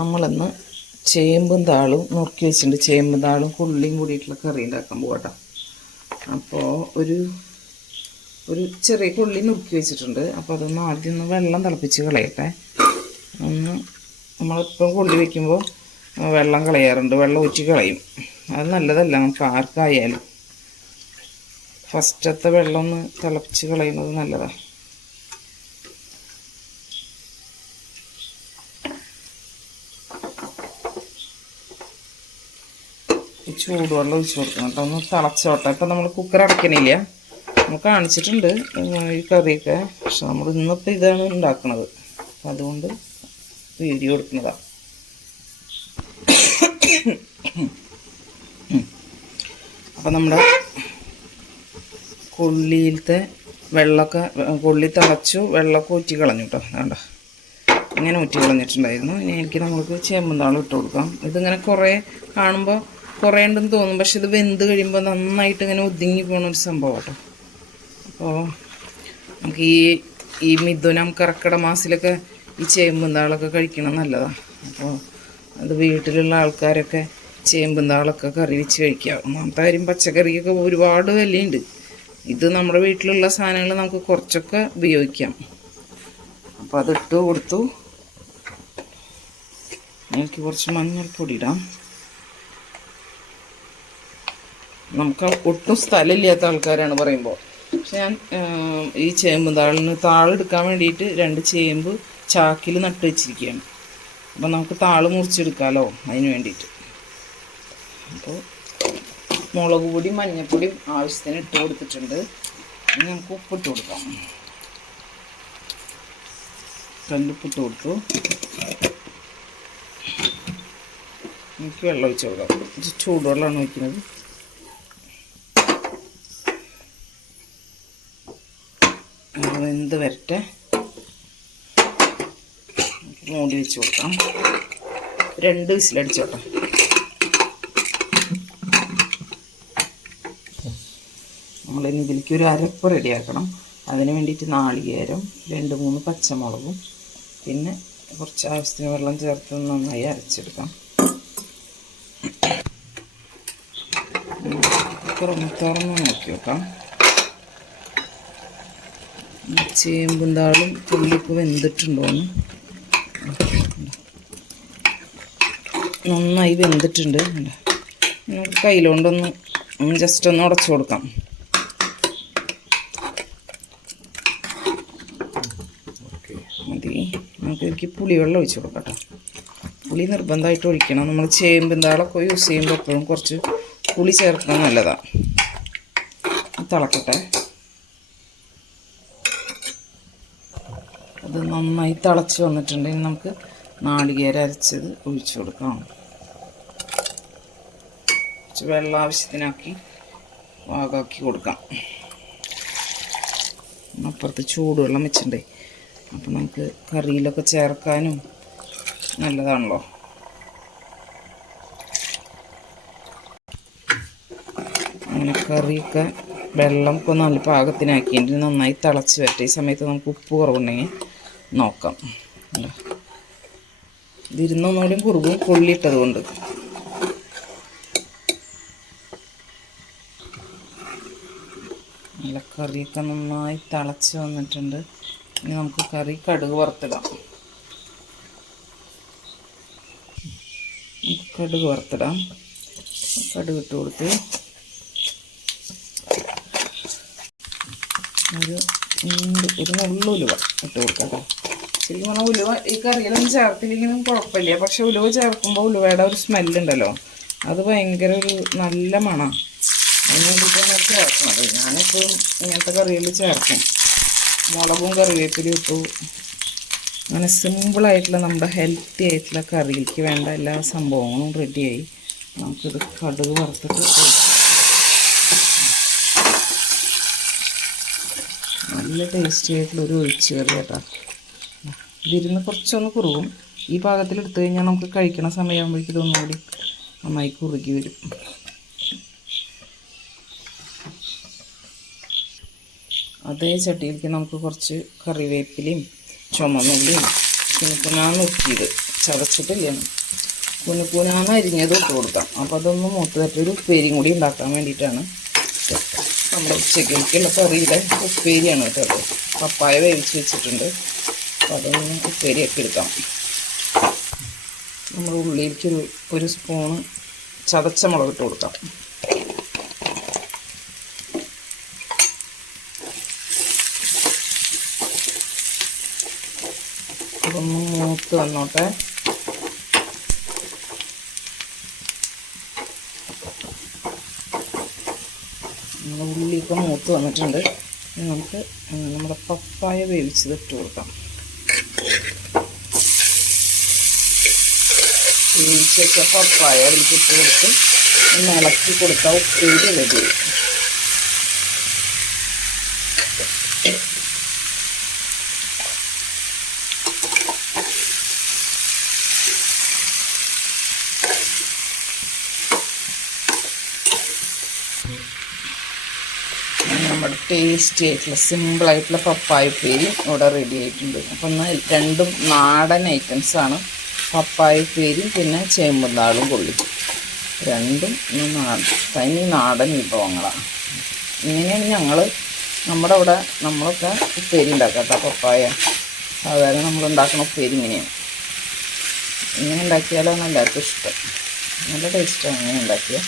നമ്മളിന്ന് ചേമ്പും താളും നുറുക്കി വെച്ചിട്ടുണ്ട്. ചേമ്പും താളും കൊള്ളിയും കൂടിയിട്ടുള്ള കറി ഉണ്ടാക്കാൻ പോകട്ടോ. അപ്പോൾ ഒരു ചെറിയ കൊള്ളി നുറുക്കി വെച്ചിട്ടുണ്ട്. അപ്പോൾ അതൊന്ന് ആദ്യം ഒന്ന് വെള്ളം തിളപ്പിച്ച് കളയട്ടെ. നമ്മളിപ്പം കൊള്ളി വയ്ക്കുമ്പോൾ വെള്ളം കളയാറുണ്ട്, വെള്ളം ഊറ്റി കളയും. അത് നല്ലതല്ല നമുക്ക് ആർക്കായാലും. ഫസ്റ്റത്തെ വെള്ളം ഒന്ന് തിളപ്പിച്ച് കളയുന്നത് നല്ലതാണ്. ചൂടുവെള്ളം ഒഴിച്ച് കൊടുക്കണം കേട്ടോ, ഒന്ന് തിളച്ചോട്ടെ. ഇപ്പം നമ്മൾ കുക്കർ അടയ്ക്കണില്ല, നമ്മൾ കാണിച്ചിട്ടുണ്ട് ഈ കറിയൊക്കെ. പക്ഷെ നമ്മൾ ഇന്നിപ്പോൾ ഇതാണ് ഉണ്ടാക്കുന്നത്, അപ്പം അതുകൊണ്ട് വീഡിയോ കൊടുക്കുന്നതാണ്. അപ്പം നമ്മുടെ കൊള്ളിയിലത്തെ വെള്ളമൊക്കെ, കൊള്ളി തിളച്ചു, വെള്ളമൊക്കെ ഊറ്റി കളഞ്ഞു കേട്ടോ. വേണ്ട, ഇങ്ങനെ ഊറ്റി കളഞ്ഞിട്ടുണ്ടായിരുന്നു. ഇനി എനിക്ക് നമുക്ക് ചേമ്പും താളും ഇട്ട് കൊടുക്കാം. ഇതിങ്ങനെ കുറേ കാണുമ്പോൾ കുറേ ഉണ്ടെന്ന് തോന്നും, പക്ഷെ ഇത് വെന്ത് കഴിയുമ്പോൾ നന്നായിട്ട് ഇങ്ങനെ ഒതുങ്ങി പോകുന്നൊരു സംഭവം കേട്ടോ. അപ്പോൾ നമുക്ക് ഈ മിഥുനം കർക്കിടക മാസത്തിലൊക്കെ ഈ ചേമ്പും താളൊക്കെ കഴിക്കണം നല്ലതാണ്. അപ്പോൾ അത് വീട്ടിലുള്ള ആൾക്കാരൊക്കെ ചേമ്പും താളൊക്കെ കറി വെച്ച് കഴിക്കുക. ഒന്നാമത്തെ കാര്യം, പച്ചക്കറിക്കൊക്കെ ഒരുപാട് വിലയുണ്ട്. ഇത് നമ്മുടെ വീട്ടിലുള്ള സാധനങ്ങൾ നമുക്ക് കുറച്ചൊക്കെ ഉപയോഗിക്കാം. അപ്പോൾ അതിട്ട് കൊടുത്തു. എനിക്ക് കുറച്ച് മഞ്ഞൾപ്പൊടി ഇടാം. നമുക്ക് ഒട്ടും സ്ഥലമില്ലാത്ത ആൾക്കാരാണ് പറയുമ്പോൾ, പക്ഷെ ഞാൻ ഈ ചേമ്പും താളിന് താളെടുക്കാൻ വേണ്ടിയിട്ട് 2 ചേമ്പ് ചാക്കിൽ നട്ട് വെച്ചിരിക്കുകയാണ്. അപ്പോൾ നമുക്ക് താള് മുറിച്ചെടുക്കാമല്ലോ, അതിന് വേണ്ടിയിട്ട്. അപ്പോൾ മുളക് പൊടിയും മഞ്ഞൾപ്പൊടിയും ആവശ്യത്തിന് ഇട്ട് കൊടുത്തിട്ടുണ്ട്. ഇനി നമുക്ക് ഉപ്പിട്ട് കൊടുക്കാം. കല്ലുപ്പിട്ട് കൊടുത്തു. എനിക്ക് വെള്ളം ഒഴിച്ച് കൊടുക്കാം. ചൂടുവെള്ളമാണ് ഒഴിക്കുന്നത്. വെന്ത് വരട്ടെ. മൂടി വെച്ച് കൊടുക്കാം. 2 വിസിലടിച്ചോട്ടെ. നമ്മളിനി ഇതിലേക്ക് ഒരു അരപ്പ് റെഡിയാക്കണം. അതിന് വേണ്ടിയിട്ട് നാളികേരം, 2-3 പച്ചമുളകും, പിന്നെ കുറച്ച് ആവശ്യത്തിന് വെള്ളം ചേർത്ത് നന്നായി അരച്ചെടുക്കാം. തുറന്ന് നോക്കി വെക്കാം. ചേമ്പും താളും പുള്ളിക്ക് വെന്തിട്ടുണ്ടോന്ന്. നന്നായി വെന്തിട്ടുണ്ട്. നമുക്ക് കയ്യിലോണ്ടൊന്ന് ജസ്റ്റ് ഒന്ന് ഉടച്ചു കൊടുക്കാം. മതി. നമുക്ക് എനിക്ക് പുളിവെള്ളം ഒഴിച്ച് കൊടുക്കാം കേട്ടോ. പുളി നിർബന്ധമായിട്ട് ഒഴിക്കണം. നമ്മൾ ചേമ്പും താളൊക്കെ യൂസ് ചെയ്യുമ്പോൾ എപ്പോഴും കുറച്ച് പുളി ചേർക്കുന്നത് നല്ലതാണ്. തിളക്കട്ടെ. അത് നന്നായി തിളച്ച് വന്നിട്ടുണ്ടെങ്കിൽ നമുക്ക് നാളികേരം അരച്ചത് ഒഴിച്ചു കൊടുക്കാം. കുറച്ച് വെള്ളം ആവശ്യത്തിനാക്കി പാകമാക്കി കൊടുക്കാം. അപ്പുറത്ത് ചൂടുവെള്ളം വെച്ചിട്ടുണ്ടേ, അപ്പം നമുക്ക് കറിയിലൊക്കെ ചേർക്കാനും നല്ലതാണല്ലോ. അങ്ങനെ കറിയൊക്കെ വെള്ളം ഇപ്പോൾ നല്ല പാകത്തിനാക്കിയിട്ട് നന്നായി തിളച്ച് വരട്ടെ. ഈ സമയത്ത് നമുക്ക് ഉപ്പ് കുറവുണ്ടെങ്കിൽ നോക്കാം. ഇതിരുന്നൊന്നുകൂടി കുറുകും, കൊള്ളിയിട്ടത് കൊണ്ട്. നല്ല കറിയൊക്കെ നന്നായി തിളച്ച് വന്നിട്ടുണ്ട്. ഇനി നമുക്ക് കറി കടുക് വറുത്തിടാം. കടുക് വറുത്തിടാം. കടുക് ഇട്ട് കൊടുത്ത് ഒരു നുള്ളു ഉലുവ ഇട്ട് കൊടുക്കാം കേട്ടോ. ശരിക്കും പറഞ്ഞാൽ ഉലുവ ഈ കറിയിലൊന്നും ചേർത്തില്ലെങ്കിലും കുഴപ്പമില്ല, പക്ഷെ ഉലുവ ചേർക്കുമ്പോൾ ഉലുവയുടെ ഒരു സ്മെല്ലുണ്ടല്ലോ, അത് ഭയങ്കര ഒരു നല്ല മണമാണ്. അതിന് വേണ്ടിയിട്ടാണ് ചേർക്കുന്നത്. ഞാനിപ്പോൾ ഇങ്ങനത്തെ കറിയിൽ ചേർക്കും. മുളകും കറിവേപ്പിലും ഇട്ടു. അങ്ങനെ സിമ്പിളായിട്ടുള്ള നമ്മുടെ ഹെൽത്തി ആയിട്ടുള്ള കറിയിലേക്ക് വേണ്ട എല്ലാ സംഭവങ്ങളും റെഡിയായി. നമുക്കിത് കടുക് വറുത്തിട്ട് നല്ല ടേസ്റ്റി ആയിട്ടുള്ളൊരു ഒഴിച്ച് കറി കേട്ടോ. ഇതിരുന്ന് കുറച്ചൊന്ന് കുറുകും. ഈ പാകത്തിലെടുത്തു കഴിഞ്ഞാൽ നമുക്ക് കഴിക്കണ സമയമാകുമ്പോഴേക്കും ഇതൊന്നുകൂടി നന്നായി കുറുകി വരും. അതേ ചട്ടിയിലേക്ക് നമുക്ക് കുറച്ച് കറിവേപ്പിലയും ചുമന്നുള്ളിയും പിന്നെ ഞാൻ നുറുക്കിയത് ചതച്ചിട്ടില്ല. കുനുകുനാന്ന് അരിഞ്ഞത് ഇട്ട് കൊടുക്കാം. അപ്പോൾ അതൊന്ന് മൂത്ത് തട്ടൊരു ഉപ്പേരിയും കൂടി ഉണ്ടാക്കാൻ വേണ്ടിയിട്ടാണ്. നമ്മുടെ ഉച്ചയ്ക്കുള്ള കറിയുടെ ഉപ്പേരിയാണ് കേട്ടോ. പപ്പായ വേവിച്ച് വെച്ചിട്ടുണ്ട്. അപ്പോൾ അതൊന്ന് ഉപ്പേരിയൊക്കെ എടുക്കാം. നമ്മൾ ഉള്ളിലേക്ക് ഒരു സ്പൂണ് ചതച്ച മുളക് ഇട്ട് കൊടുക്കാം. അതൊന്ന് മൂത്ത് വന്നോട്ടെ. നമ്മുടെ ഉള്ളിയൊക്കെ മൂത്ത് വന്നിട്ടുണ്ട്. നമുക്ക് നമ്മുടെ പപ്പായ വേവിച്ചത് ഇട്ട് കൊടുക്കാം. വേവിച്ച പപ്പായ അതിലേക്ക് ഇട്ട് കൊടുത്ത് ഒന്ന് ഇളക്കി കൊടുത്താൽ ഉപ്പേരി റെഡി. നമ്മുടെ ടേസ്റ്റി ആയിട്ടുള്ള സിമ്പിളായിട്ടുള്ള പപ്പായ ഉപ്പേരി ഇവിടെ റെഡി ആയിട്ടുണ്ട്. അപ്പം എന്നാൽ രണ്ടും നാടൻ ഐറ്റംസാണ്. പപ്പായ ഉപ്പേരി പിന്നെ ചേമ്പുന്നാളും കൊള്ളി രണ്ടും തനി നാടൻ വിഭവങ്ങളാണ്. ഇങ്ങനെയാണ് നമ്മളൊക്കെ ഉപ്പേരി ഉണ്ടാക്കാം കേട്ടോ. പപ്പായ സാധാരണ നമ്മളുണ്ടാക്കുന്ന ഉപ്പേരി ഇങ്ങനെയാണ്. ഇങ്ങനെ ഉണ്ടാക്കിയാലാണ് എല്ലാവർക്കും ഇഷ്ടം. നല്ല ടേസ്റ്റാണ് ഇങ്ങനെ ഉണ്ടാക്കിയാൽ.